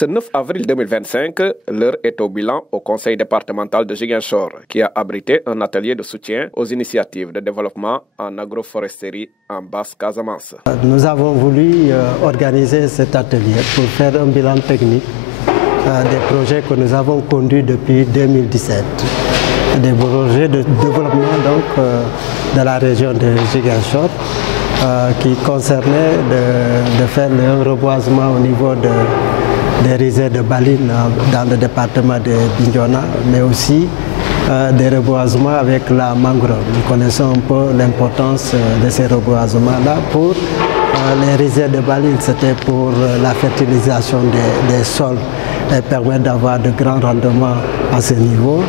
Ce 9 avril 2025, l'heure est au bilan au conseil départemental de Ziguinchor, qui a abrité un atelier de soutien aux initiatives de développement en agroforesterie en Basse-Casamance. Nous avons voulu organiser cet atelier pour faire un bilan technique des projets que nous avons conduits depuis 2017. Des projets de développement de la région de Ziguinchor qui concernaient de faire un reboisement au niveau des rizières de Baline dans le département de Bignona, mais aussi des reboisements avec la mangrove. Nous connaissons un peu l'importance de ces reboisements-là. Pour les rizières de Baline, c'était pour la fertilisation des sols et permettre d'avoir de grands rendements à ce niveau.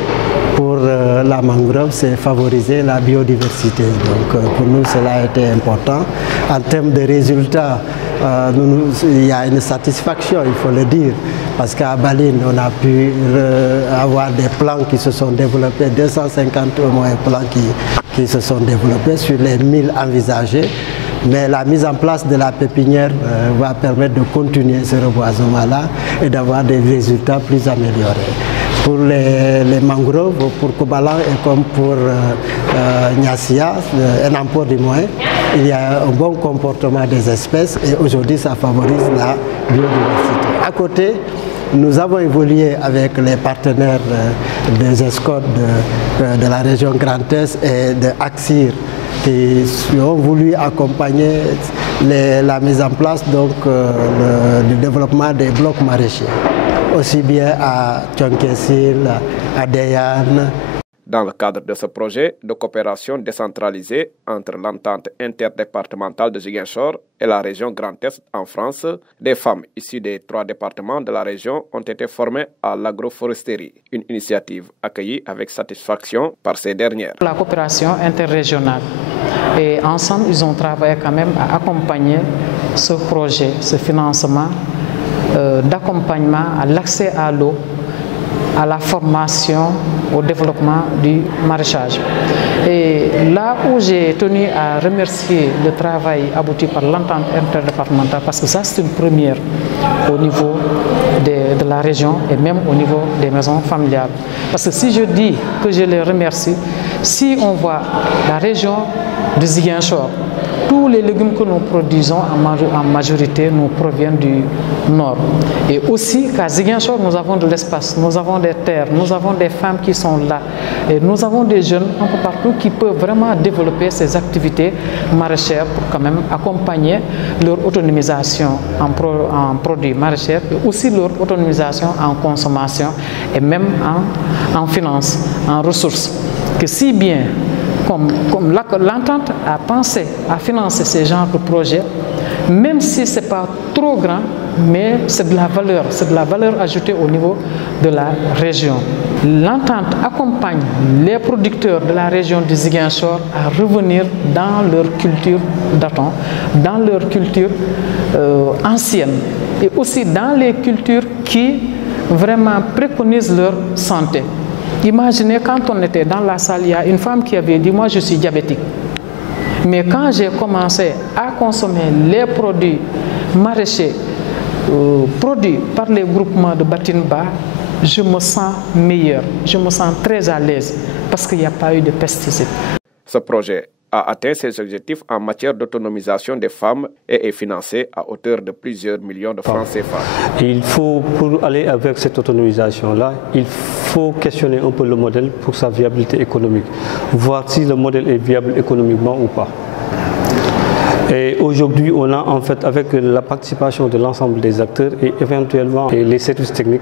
Pour la mangrove, c'est favoriser la biodiversité. Donc pour nous, cela a été important. En termes de résultats, il y a une satisfaction, il faut le dire, parce qu'à Baline, on a pu avoir des plans qui se sont développés, 250 au moins plans qui se sont développés sur les 1000 envisagés. Mais la mise en place de la pépinière va permettre de continuer ce reboisement-là et d'avoir des résultats plus améliorés. Pour les mangroves, pour Kobalan et comme pour Nyassia, Enampor du moins, il y a un bon comportement des espèces et aujourd'hui ça favorise la biodiversité. À côté, nous avons évolué avec les partenaires des escortes de la région Grand Est et de Axir qui ont voulu accompagner la mise en place du développement des blocs maraîchers, aussi bien à Tchonkessil, à Deyane. Dans le cadre de ce projet de coopération décentralisée entre l'entente interdépartementale de Ziguinchor et la région Grand Est en France, des femmes issues des 3 départements de la région ont été formées à l'agroforesterie, une initiative accueillie avec satisfaction par ces dernières. La coopération interrégionale, et ensemble ils ont travaillé quand même à accompagner ce projet, ce financement d'accompagnement à l'accès à l'eau, à la formation, au développement du maraîchage. Et là où j'ai tenu à remercier le travail abouti par l'entente interdépartementale, parce que ça c'est une première au niveau de la région et même au niveau des maisons familiales. Parce que si je dis que je les remercie, si on voit la région de Ziguinchor, tous les légumes que nous produisons en majorité nous proviennent du nord. Et aussi qu'à Ziguinchor, nous avons de l'espace, nous avons des terres, nous avons des femmes qui sont là. Et nous avons des jeunes un peu partout qui peuvent vraiment développer ces activités maraîchères pour quand même accompagner leur autonomisation en produits maraîchers et aussi leur autonomisation en consommation et même en finances, en ressources. Que si bien comme l'entente a pensé à financer ces genres de projets, même si ce n'est pas trop grand, mais c'est de la valeur ajoutée au niveau de la région. L'entente accompagne les producteurs de la région de Ziguinchor à revenir dans leur culture daton, dans leur culture ancienne et aussi dans les cultures qui vraiment préconisent leur santé. Imaginez quand on était dans la salle, il y a une femme qui avait dit « moi je suis diabétique ». Mais quand j'ai commencé à consommer les produits maraîchers produits par les groupements de Batinba, je me sens meilleur, je me sens très à l'aise parce qu'il n'y a pas eu de pesticides. Ce projet a atteint ses objectifs en matière d'autonomisation des femmes et est financé à hauteur de plusieurs millions de francs CFA. Il faut, pour aller avec cette autonomisation-là, il faut questionner un peu le modèle pour sa viabilité économique, voir si le modèle est viable économiquement ou pas. Et aujourd'hui, on a en fait, avec la participation de l'ensemble des acteurs et éventuellement les services techniques,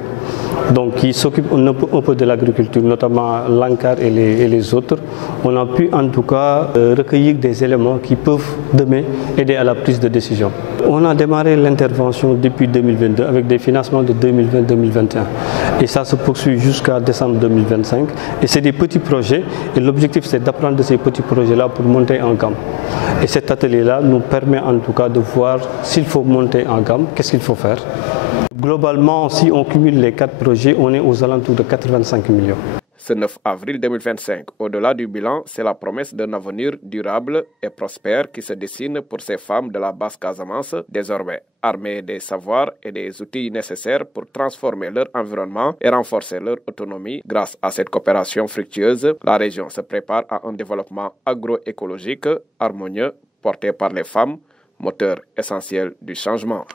donc qui s'occupent un peu de l'agriculture, notamment l'ANCAR et les autres, on a pu en tout cas recueillir des éléments qui peuvent demain aider à la prise de décision. On a démarré l'intervention depuis 2022 avec des financements de 2020-2021 et ça se poursuit jusqu'à décembre 2025 et c'est des petits projets et l'objectif c'est d'apprendre de ces petits projets-là pour monter en gamme. Et cet atelier-là nous permet en tout cas de voir s'il faut monter en gamme, qu'est-ce qu'il faut faire. Globalement, si on cumule les 4 projets, on est aux alentours de 85 millions. ce 9 avril 2025. Au-delà du bilan, c'est la promesse d'un avenir durable et prospère qui se dessine pour ces femmes de la basse Casamance, désormais armées des savoirs et des outils nécessaires pour transformer leur environnement et renforcer leur autonomie. Grâce à cette coopération fructueuse, la région se prépare à un développement agroécologique harmonieux porté par les femmes, moteur essentiel du changement.